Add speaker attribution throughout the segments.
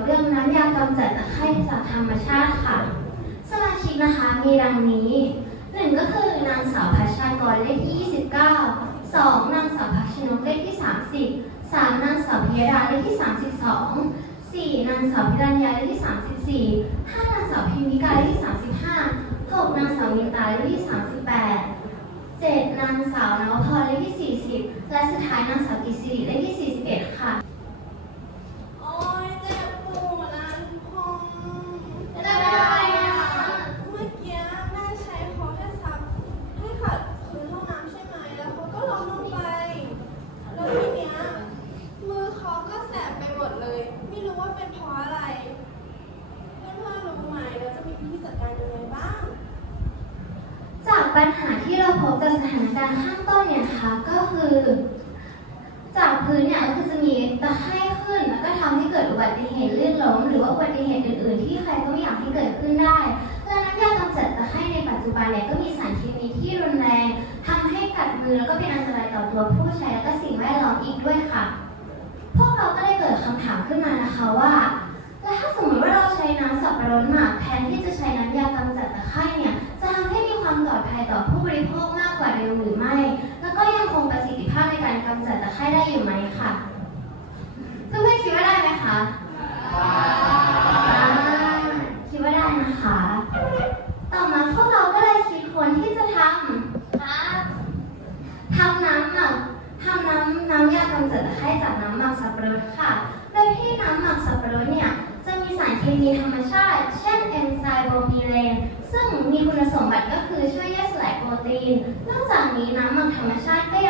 Speaker 1: ับเรื่องน้ำยากำจัดตะไคร่จากธรรมชาติค่ะ สมาชิกนะคะมีดังนี้หนึ่งก็คือนางสาวพัชชากรเลขที่ 29 2. นางสาวพัชนกเลขที่ 30 3. นางสาวพิยดาเลขที่ 32 4. นางสาวพิรัญญาเลขที่ 34 5. นางสาวพิมพิกาเลขที่ 35 6. นางสาวมินตาเลขที่ 38 7. นางสาวนวพรเลขที่ 40 และสุดท้ายนางสาวกิศิริเลขที่ 41 ค่ะ
Speaker 2: โอ๊ยเจ็บปวดนะทุกคน
Speaker 1: เป็นอะไรอะ
Speaker 2: เมื่อกี้แม่ใช้เขาให้ซักให้ขัดพื้นห้องน้ำใช่ไหม แล้วเขาก็ล้มลงไป แล้วทีเนี้ยมือเขาก็แสบไปหมดเลย ไม่รู้ว่าเป็นเพราะอะไร เพื่อนๆรู้ไหมแล้วจะมีวิธีจัดการยังไงบ้าง
Speaker 1: จาก ปัญหาที่เราพบจากสถานการณ์ข้างต้นเนี่ยนะคะก็คือ จากพื้นเนี่ยก็คือจะมีตะไคร่ขึ้น แล้วก็ทำให้เกิดอุบัติเหตุลื่นล้มหรือว่าอุบัติเหตุอื่นๆ ที่ใครก็ไม่อยากให้เกิดขึ้นได้และน้ำยากำจัดตะไคร่ในปัจจุบันเนี่ยก็มีสารเคมีที่รุนแรงทำให้กัดมือแล้วก็เป็นอันตรายต่อตัวผู้ใช้แล้วก็สิ่งแวดล้อมอีกด้วยค่ะ พวกเราก็ได้เกิดคำถามขึ้นมานะคะว่า แล้วถ้าสมมติ น้ำสับปะรดหมักแทนที่จะใช้น้ำยากำจัดตะไคร่เนี่ยจะทำให้มีความปลอดภัยต่อผู้บริโภคมากกว่าเดิมหรือไม่ แล้วก็ยังคงประสิทธิภาพในการกำจัดตะไคร่ได้อยู่ไหมค่ะเพื่อนๆคิดว่าได้ไหมคะอ่าคิดว่าได้นะคะ ต่อมาพวกเราก็เลยคิดคนที่จะทำทำน้ำหมักทำน้ำน้ำยากำจัดตะไคร่จากน้ำหมักสับปะรดค่ะ โดยที่น้ำหมักสับปะรดเนี่ย เคมีธรรมชาติ เช่นเอนไซม์โบมีเลน ซึ่งมีคุณสมบัติก็คือช่วยย่อยสลายโปรตีน นอกจากนี้น้ำหมักธรรมชาติก็ยัง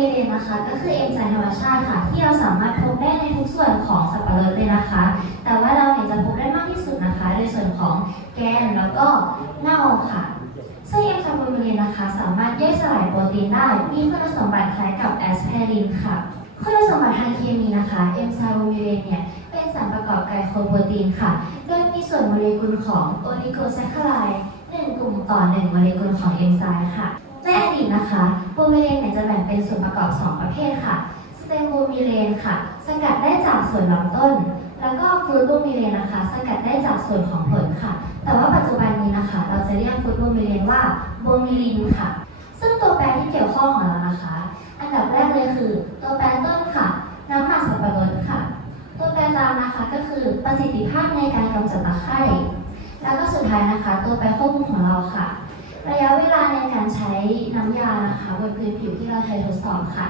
Speaker 3: เมเลนนะคะ ก็คือเอนไซม์ธรรมชาติค่ะ ที่เราสามารถพบได้ในทุกส่วนของสับปะรดเลยนะคะ แต่ว่าเราเนี่ยจะพบได้มากที่สุดนะคะ ในส่วนของแกนแล้วก็เน่าค่ะซึ่งเอนไซม์โมเมเลนนะคะ สามารถย่อยสลายโปรตีนได้ มีคุณสมบัติคล้ายกับแอสเพรินค่ะคุณสมบัติทางเคมีนะคะเอนไซม์โมเมเลนเนี่ยเป็นสารประกอบไกลโคโปรตีนค่ะโดยมีส่วนโมเลกุลของโอลิโกแซคคาไลด์หนึ่งกลุ่มต่อหนึ่งโมเลกุลของเอนไซม์ค่ะในอดีตนะคะ โบมิเลนเนี่ยจะแบ่งเป็นส่วนประกอบ 2 ประเภทค่ะสเตมโบมิเลนค่ะ สกัดได้จากส่วนลำต้น แล้วก็ฟรุตโบมิเลนนะคะ สกัดได้จากส่วนของผลค่ะ แต่ว่าปัจจุบันนี้นะคะ เราจะเรียกฟรุตโบมิเลนว่าโบมิลินค่ะ ซึ่งตัวแปรที่เกี่ยวข้องของเรานะคะ อันดับแรกเลยคือตัวแปรต้นค่ะ น้ำหมักสับปะรดค่ะ ตัวแปรตามนะคะก็คือประสิทธิภาพในการกำจัดตะไคร่แล้วก็สุดท้ายนะคะ ตัวแปรควบคุมของเราค่ะ ระยะเวลาในการใช้น้ำยานะคะบนพื้นผิวที่เราใช้ทดสอบค่ะ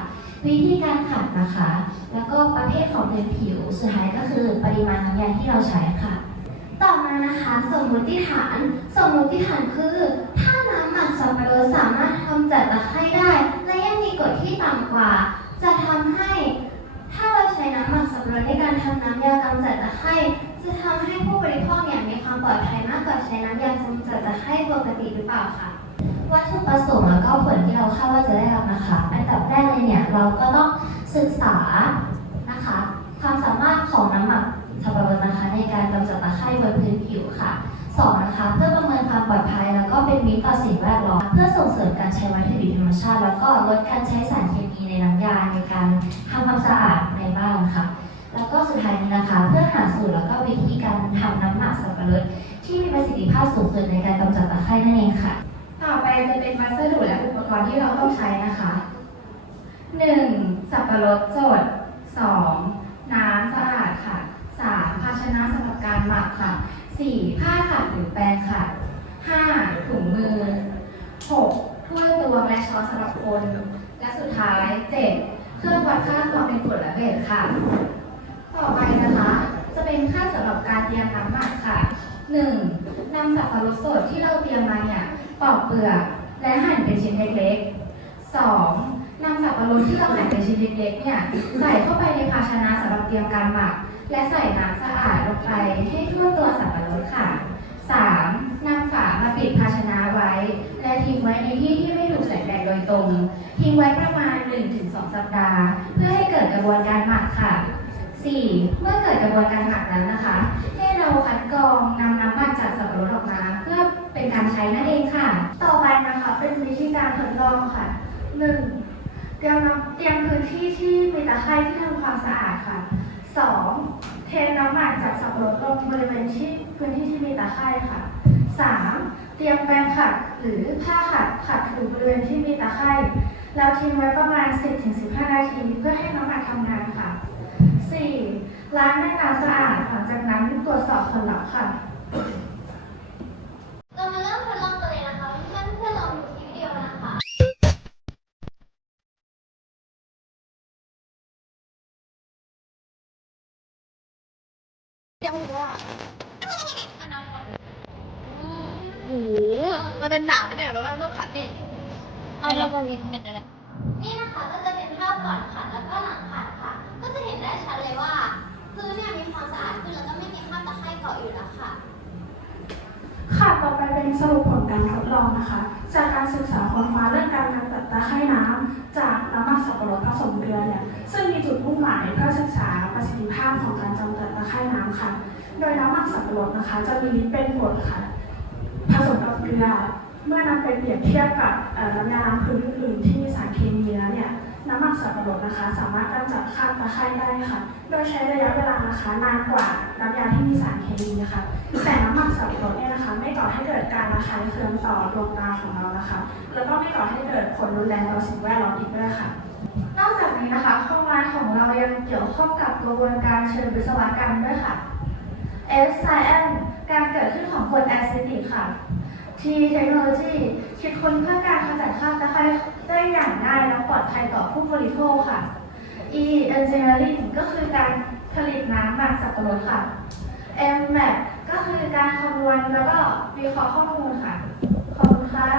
Speaker 3: วิธีการขัดนะคะ แล้วก็ประเภทของพื้นผิวสุดท้ายก็คือปริมาณน้ำยาที่เราใช้ค่ะ
Speaker 1: ต่อมานะคะสมมติฐาน สมมติฐานคือ ถ้าน้ำหมักสับปะรดสามารถกำจัดตะไคร่ได้ และยังมีกรดที่ต่ำกว่า จะทำให้ ถ้าเราใช้น้ำหมักสับปะรดในการทำน้ำยากำจัดตะไคร่จะทำให้ผู้บริโภคเนี่ยมีความปลอดภัยมากกว่าใช้น้ำยากำจัดตะไคร่ปกติหรือเปล่าคะ
Speaker 3: วัตถุประสงค์แล้วก็ผลที่เราคาดว่าจะได้รับนะคะ อันดับแรกเลยเนี่ยเราก็ต้องศึกษา ความสามารถของน้ำหมักสับปะรดนะคะ ในการกำจัดตะไคร่บนพื้นผิวค่ะสองนะคะ เพื่อประเมินความปลอดภัย แล้วก็เป็นมิตรต่อสิ่งแวดล้อมเพื่อส่งเสริมการใช้วัตถุดิบธรรมชาติ แล้วก็ลดการใช้สารเคมีในน้ำยาในการทำความสะอาดในบ้านค่ะ แล้วก็สุดท้ายนี้นะคะ เพื่อหาสูตรแล้วก็วิธีการทำน้ำหมักสับปะรดที่มีประสิทธิภาพสูงสุดในการกำจัดตะไคร่นั่นเองค่ะ
Speaker 4: ต่อไปจะเป็นวัสดุและอุปกรณ์ที่เราต้องใช้นะคะ 1. สับปะรดสด 2. น้ำสะอาดค่ะ 3. ภาชนะสำหรับการหมักค่ะ 4. ผ้าขัดหรือแปรงขัด 5. ถุงมือ 6. ถ้วยตวงและช้อนสำหรับคน และสุดท้าย 7. เครื่องวัดค่าความเป็นกรดและเบสค่ะ ต่อไปนะคะ จะเป็นค่าสำหรับการเตรียมน้ำหมักค่ะ 1. นำสับปะรดสดที่เราเตรียมมาเนี่ยปอกเปลือกและหั่นเป็นชิ้นเล็กๆ 2. นำสับปะรดที่เราหั่นเป็นชิ้นเล็กๆเนี่ยใส่เข้าไปในภาชนะสำหรับเตรียมการหมัก และใส่น้ำสะอาดลงไปให้ทั่วตัวสับปะรดค่ะ 3. นำฝามาปิดภาชนะไว้ และทิ้งไว้ในที่ที่ไม่ถูกแสงแดดโดยตรง ทิ้งไว้ประมาณ 1-2 สัปดาห์ เพื่อให้เกิดกระบวนการหมักค่ะ 4. เมื่อเกิดกระบวนการหมักนั้นนะคะ ให้เราคัดกรองนำน้ำมันจากสับปะรดออกมา เพื่อเป็นการใช้นั่นเองค่ะ
Speaker 5: ต่อไปนะคะเป็นวิธีการทดลองค่ะ 1. เตรียมน้ำเตรียมพื้นที่ที่มีตะไคร่ที่ทำความสะอาดค่ะ 2. เทน้ำหมักจากสับปะรดลงบริเวณที่พื้นที่ที่มีตะไคร่ค่ะ 3. เตรียมแปรงขัดหรือผ้าขัดขัดถูบริเวณที่มีตะไคร่แล้วทิ้งไว้ประมาณ 10-15 นาทีเพื่อให้น้ำหมักทำงานค่ะ 4. ล้างด้วยน้ำสะอาดหลังจากนั้นตรวจสอบผลลัพธ์ค่ะ
Speaker 1: มันเป็น
Speaker 2: หนามเนี่ยแล้วมันต้องขัดนี่
Speaker 1: เอาเราจะมีเป็นอะไรนี่นะคะก็จะเป็นภาพก่อนขัดแล้วก็หลังขัดค่ะ ก็จะเห็นได้ชัดเลยว่าพื้นเนี่ยมีความสะอาดขึ้นแล้วก็ไม่มีคราบตะไคร่เกาะอยู่แล้วค่ะ
Speaker 5: ค่ะ ต่อไปเป็นสรุปผลการทดลองนะคะ จากการศึกษาค้นคว้าเรื่องการกำจัดตะไข้น้ำจากน้ำมันสับปะรดผสมเกลือเนี่ยซึ่งมีจุดมุ่งหมายเพื่อศึกษาประสิทธิภาพของการกำจัดตะไข้น้ำค่ะ โดยน้ำมันสับปะรดนะคะ จะมีฤทธิ์เป็นกรดค่ะผสมกับเกลือเมื่อนำไปเปรียบเทียบกับน้ำยาล้างพื้นอื่นๆที่มีสารเคมีแล้วเนี่ย น้ำมันสับปะรดนะคะ สามารถกำจัดคราบตะไคร่ได้ค่ะ โดยใช้ระยะเวลานะคะนานกว่าน้ำยาที่มีสารเคมีนะคะแต่น้ำมันสับปะรดเนี่ยนะคะ ไม่ก่อให้เกิดการระคายเคืองต่อดวงตาของเรานะคะ แล้วก็ไม่ก่อให้เกิดผลรุนแรงต่อสิ่งแวดล้อมอีกด้วยค่ะนอกจากนี้นะคะข้อมูลของเรายังเกี่ยวข้องกับกระบวนการเชิงวิศวกรรมด้วยค่ะ S Science การเกิดขึ้นของกรดแอซิติกค่ะ ทีเทคโนโลยีคิดค้นเพื่อการขจัดคราบตะไคร้ได้อย่างง่ายและปลอดภัยต่อผู้บริโภคค่ะ E engineering ก็คือการผลิตน้ำหมักสับปะรดค่ะ M map ก็คือการคำนวณแล้วก็วิเคราะห์ข้อมูลค่ะ ขอบคุณค่ะ